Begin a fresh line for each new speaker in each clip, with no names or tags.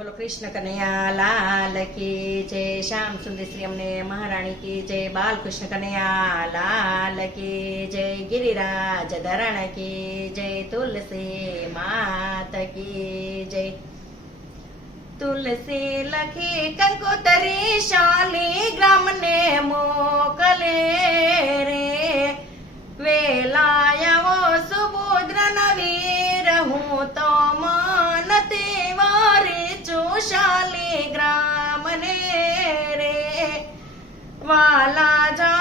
बोलो, कृष्ण कन्हैया, लाल की जय, श्याम सुंदर श्री हमने महारानी की जय, बाल कृष्ण कन्हैया, लाल की जय, गिरिराज धरण की जय, तुलसी मात की जय। तुलसी लखी कंकुतरी शाली ग्राम ने मोकले रे। वेलाया कुशाली ग्रामने रे वाला जा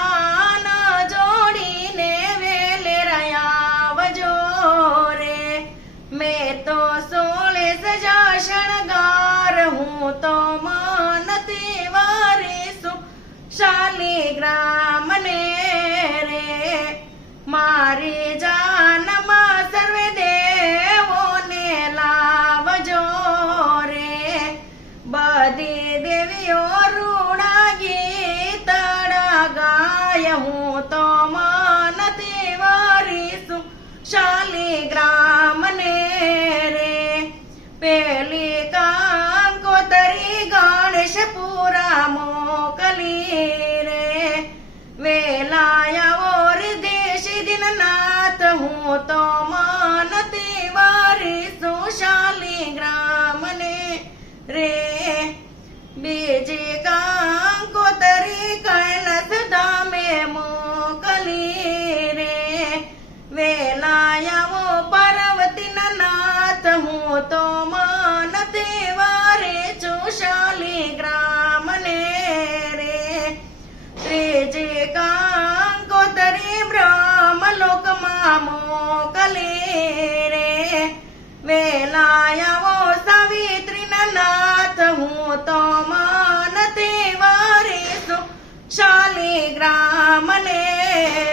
3.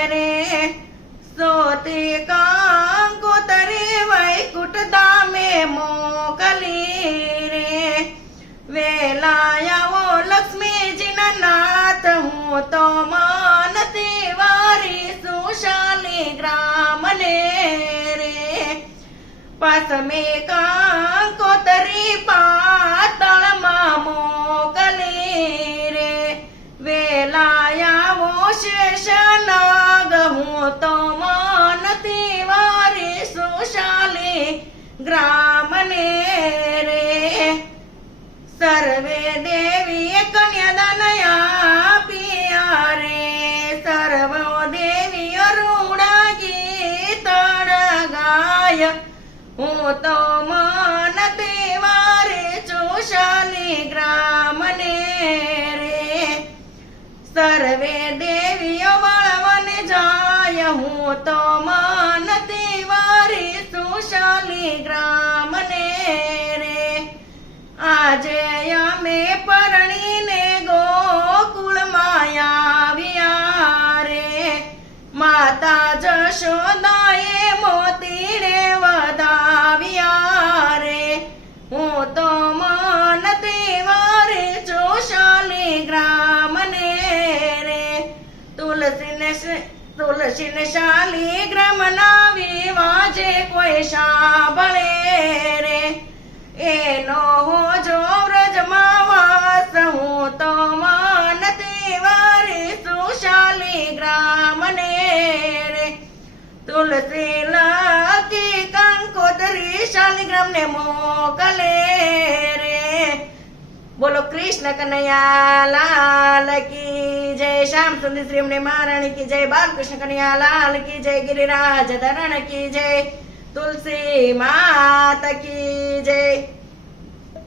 रे। सोते वैकुट दामे मोकली रे। वेलाया वो लक्ष्मी जी नाथ हूँ तो मान तिवारी सुशाली ग्राम ने रे। पस में काम को तरी पातल मामो ग्रामनेरे, सर्वे देवीय कन्यादानयापियारे सर्वो देवीय रूढागी तडगाय तो मान देवारे चोशाली ग्रामनेरे, सर्वे देवी वळवने जाय। हूतो સુશાલી ગ્રામને રે. આજે અમે પરણીને ગોકુળમાં આવ્યા રે. માતા જશોદાએ મોતીને વધાવ્યા રે. હું તો મન દેવારે ચોશાલી ગ્રામને રે. તુલસીને શ- તુલસીને શાલી ગ્રામના વિવાજે કોઈ સાંભળે રે. એનો હો જો વ્રજમાં વાસ, હું તો માનતી વારી સુશાલી ગ્રામને રે. તુલસી લાકી કંકોતરી શાલી ગ્રામને મોકલે રે. બોલો કૃષ્ણ કનૈયા લાલ કી जय श्याम सुंदर श्री महारानी की जय बाल कृष्ण कन्या लाल की जय, गिरिराज धरण की जय, तुलसी माता की जय।